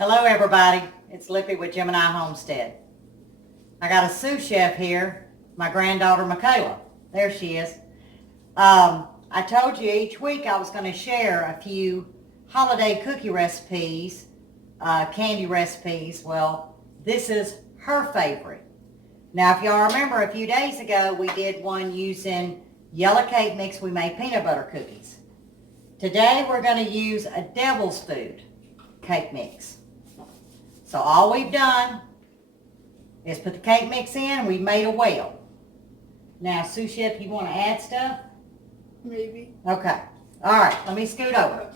Hello everybody, it's Lippy with Gemini Homestead. I got a sous chef here, my granddaughter Michaela. There she is. I told you each week I was going to share a few holiday cookie recipes, candy recipes. Well, this is her favorite. Now if y'all remember, a few days ago we did one using yellow cake mix. We made peanut butter cookies. Today we're going to use a devil's food cake mix. So all we've done is put the cake mix in and we made a well. Now, sous chef, you want to add stuff? Maybe. Okay. All right, let me scoot over.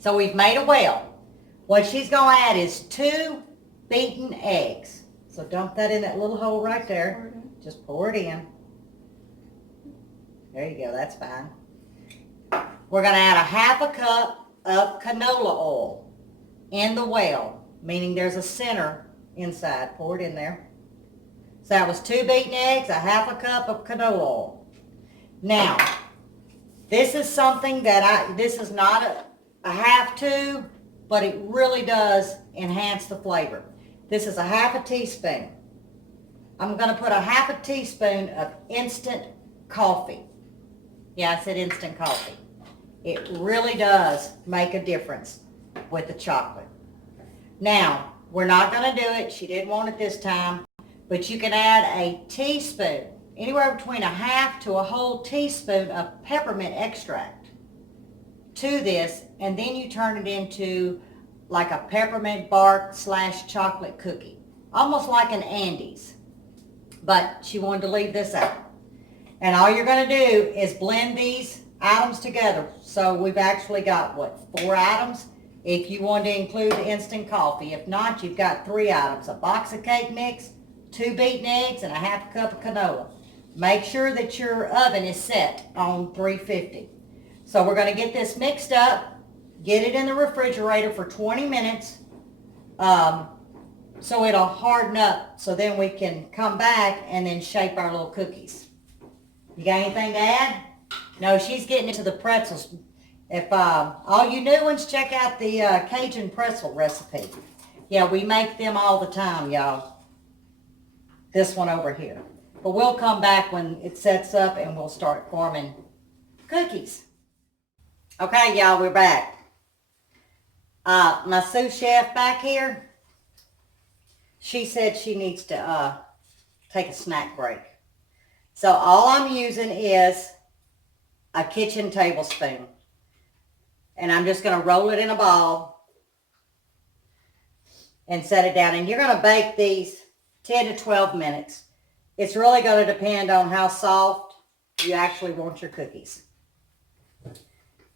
So we've made a well. What she's going to add is 2 beaten eggs. So dump that in that little hole right there. Just pour it in. There you go, that's fine. We're going to add a 1/2 cup of canola oil in the well. Meaning there's a center inside. Pour it in there. So that was 2 beaten eggs, a 1/2 cup of canola oil. Now, this is something that this is not a have to, but it really does enhance the flavor. This is a 1/2 teaspoon. I'm going to put a 1/2 teaspoon of instant coffee. Yeah, I said instant coffee. It really does make a difference with the chocolate. Now, we're not going to do it. She didn't want it this time. But you can add a teaspoon, anywhere between a 1/2 to a whole teaspoon of peppermint extract to this. And then you turn it into like a peppermint bark / chocolate cookie. Almost like an Andes. But she wanted to leave this out. And all you're going to do is blend these items together. So we've actually got, what, 4 items? If you want to include the instant coffee. If not, you've got 3 items. A box of cake mix, 2 beaten eggs, and a 1/2 cup of canola. Make sure that your oven is set on 350. So we're going to get this mixed up, get it in the refrigerator for 20 minutes so it'll harden up, so then we can come back and then shape our little cookies. You got anything to add? No, she's getting into the pretzels. If all you new ones, check out the Cajun pretzel recipe. Yeah, we make them all the time, y'all. This one over here. But we'll come back when it sets up and we'll start forming cookies. Okay, y'all, we're back. My sous chef back here, she said she needs to take a snack break. So all I'm using is a kitchen tablespoon. And I'm just going to roll it in a ball and set it down. And you're going to bake these 10 to 12 minutes. It's really going to depend on how soft you actually want your cookies.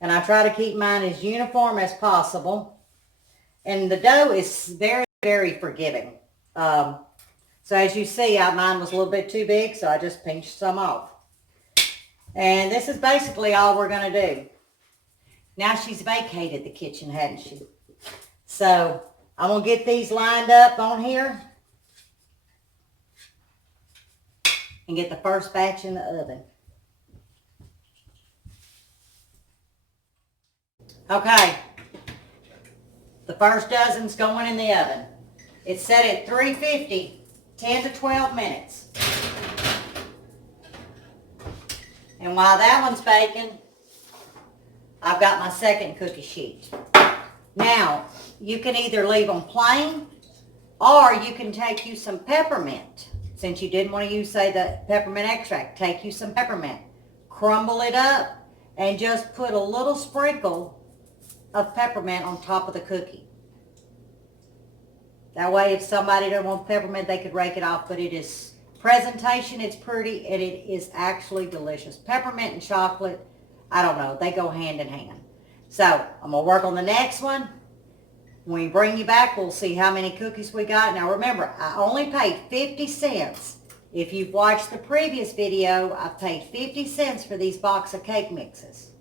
And I try to keep mine as uniform as possible. And the dough is very, very forgiving. So as you see, mine was a little bit too big, so I just pinched some off. And this is basically all we're going to do. Now she's vacated the kitchen, hadn't she? So I'm going to get these lined up on here and get the first batch in the oven. Okay. The first dozen's going in the oven. It's set at 350, 10 to 12 minutes. And while that one's baking, I've got my second cookie sheet. Now, you can either leave them plain, or you can take you some peppermint. Since you didn't want to use, say, the peppermint extract, take you some peppermint, crumble it up, and just put a little sprinkle of peppermint on top of the cookie. That way, if somebody doesn't want peppermint, they could rake it off, but it is presentation, it's pretty, and it is actually delicious. Peppermint and chocolate, I don't know, they go hand in hand. So, I'm going to work on the next one. When we bring you back, we'll see how many cookies we got. Now remember, I only paid 50 cents. If you've watched the previous video, I paid 50 cents for these box of cake mixes.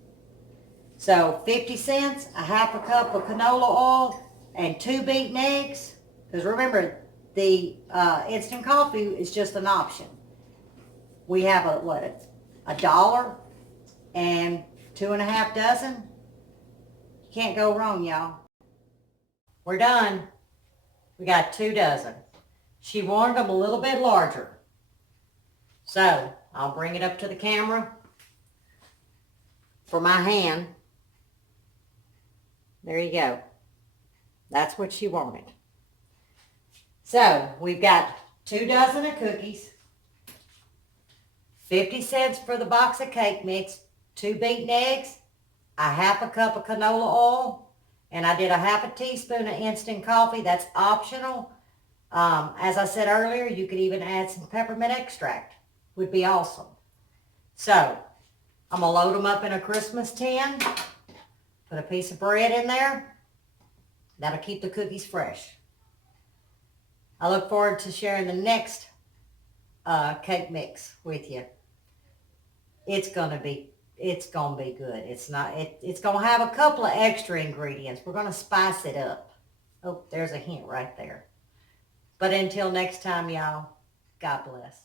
So, 50 cents, a 1/2 cup of canola oil, and 2 beaten eggs. Because remember, the instant coffee is just an option. We have $1 and 2.5 dozen. Can't go wrong, y'all. we're done. We got 2 dozen. She wanted them a little bit larger. So, I'll bring it up to the camera for my hand. There you go. That's what she wanted. So, we've got 2 dozen of cookies, 50 cents for the box of cake mix, 2 beaten eggs, a half a cup of canola oil, and I did a half a teaspoon of instant coffee. That's optional. As I said earlier, you could even add some peppermint extract. Would be awesome. So, I'm going to load them up in a Christmas tin. Put a piece of bread in there. That'll keep the cookies fresh. I look forward to sharing the next cake mix with you. It's gonna be good. It's gonna have a couple of extra ingredients. We're gonna spice it up. Oh, there's a hint right there. But until next time, y'all, God bless.